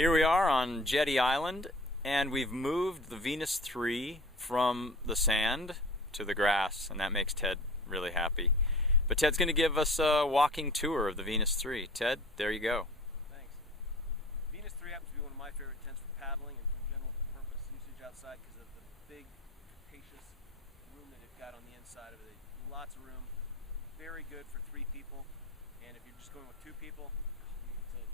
Here we are on Jetty Island, and we've moved the Venus 3 from the sand to the grass, and that makes Ted really happy. But Ted's going to give us a walking tour of the Venus 3. Ted, there you go. Thanks. Venus 3 happens to be one of my favorite tents for paddling and for general purpose usage outside because of the big, capacious room that it's got on the inside of it. Lots of room, very good for 3 people, and if you're just going with 2 people, it's a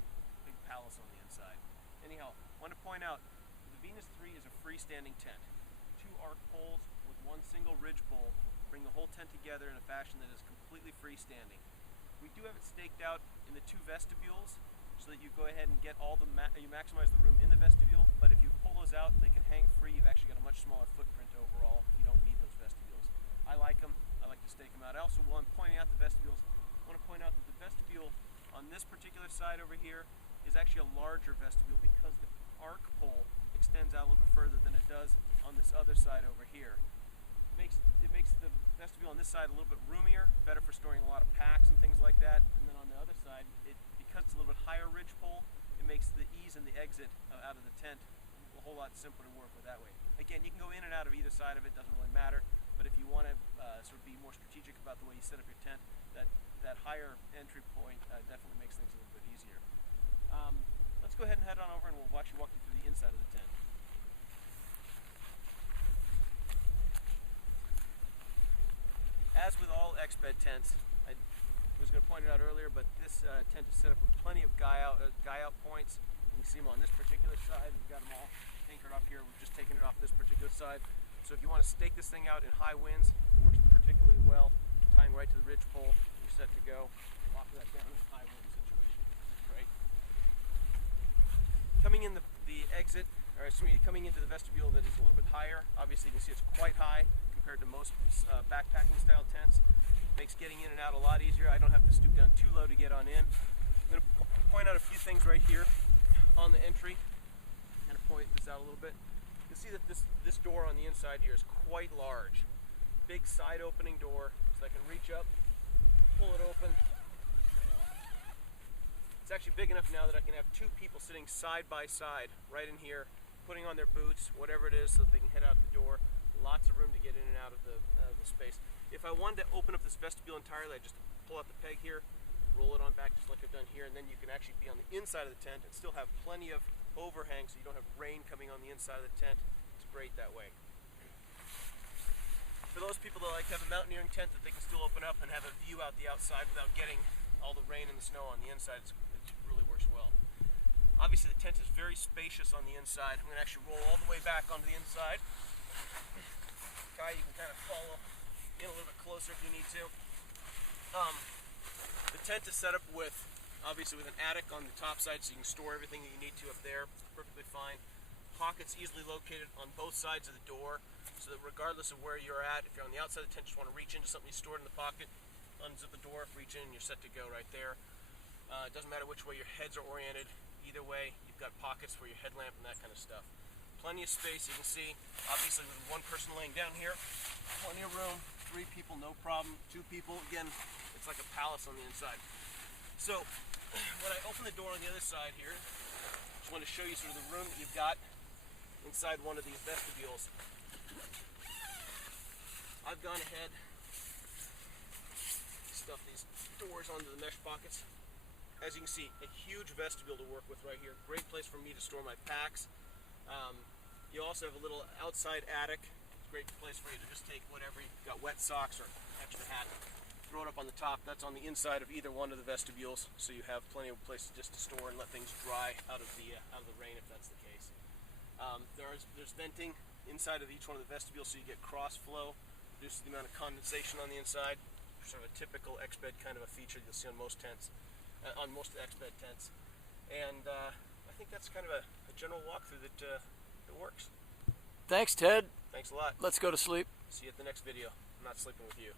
big palace on the inside. Anyhow, I want to point out, the Venus 3 is a freestanding tent. 2 arc poles with 1 single ridge pole bring the whole tent together in a fashion that is completely freestanding. We do have it staked out in the 2 vestibules so that you go ahead and get all the you maximize the room in the vestibule, but if you pull those out, they can hang free. You've actually got a much smaller footprint overall if you don't need those vestibules. I like them. I like to stake them out. I also, while I'm pointing out the vestibules, I want to point out that the vestibule on this particular side over here is actually a larger vestibule because the arc pole extends out a little bit further than it does on this other side over here. It makes the vestibule on this side a little bit roomier, better for storing a lot of packs and things like that. And then on the other side, because it's a little bit higher ridge pole, it makes the ease and the exit out of the tent a whole lot simpler to work with that way. Again, you can go in and out of either side of it, doesn't really matter. But if you want to sort of be more strategic about the way you set up your tent, that higher entry point definitely makes things a little bit easier. Let's go ahead and head on over and we'll actually walk you through the inside of the tent. As with all Exped tents, I was going to point it out earlier, but this tent is set up with plenty of guy out points. You can see them on this particular side. We've got them all anchored up here. We've just taken it off this particular side. So if you want to stake this thing out in high winds, it works particularly well. Tying right to the ridge pole, you're set to go. Lock that down in a high wind situation. Right? Coming in coming into the vestibule that is a little bit higher. Obviously, you can see it's quite high compared to most backpacking style tents. Makes getting in and out a lot easier. I don't have to stoop down too low to get on in. I'm going to point out a few things right here on the entry. I'm going to point this out a little bit. You can see that this door on the inside here is quite large. Big side opening door, so I can reach up, pull it open. It's actually big enough now that I can have 2 people sitting side by side right in here, putting on their boots, whatever it is, so that they can head out the door. Lots of room to get in and out of the space. If I wanted to open up this vestibule entirely, I'd just pull out the peg here, roll it on back just like I've done here, and then you can actually be on the inside of the tent and still have plenty of overhang so you don't have rain coming on the inside of the tent. It's great that way. For those people that like to have a mountaineering tent that they can still open up and have a view out the outside without getting all the rain and the snow on the inside, it really works well. Obviously the tent is very spacious on the inside. I'm going to actually roll all the way back onto the inside. Okay, you can kind of follow in a little bit closer if you need to. The tent is set up obviously with an attic on the top side so you can store everything that you need to up there. Perfectly fine. Pockets easily located on both sides of the door so that regardless of where you're at, if you're on the outside of the tent, just want to reach into something you stored in the pocket, unzip the door, reach in, and you're set to go right there. It doesn't matter which way your heads are oriented. Either way, you've got pockets for your headlamp and that kind of stuff. Plenty of space, you can see, obviously with 1 person laying down here, plenty of room, 3 people, no problem, 2 people, again, it's like a palace on the inside. So, when I open the door on the other side here, I just want to show you sort of the room that you've got inside one of these vestibules. I've gone ahead, stuff these doors onto the mesh pockets. As you can see, a huge vestibule to work with right here. Great place for me to store my packs. You also have a little outside attic. Great place for you to just take whatever you've got, wet socks or extra hat. Throw it up on the top. That's on the inside of either one of the vestibules, so you have plenty of places just to store and let things dry out of the rain if that's the case. There's venting inside of each one of the vestibules, so you get cross flow, reduces the amount of condensation on the inside. Sort of a typical Exped kind of a feature you'll see on most tents, on most Exped tents. And I think that's kind of a general walkthrough that works. Thanks, Ted. Thanks a lot. Let's go to sleep. See you at the next video. I'm not sleeping with you.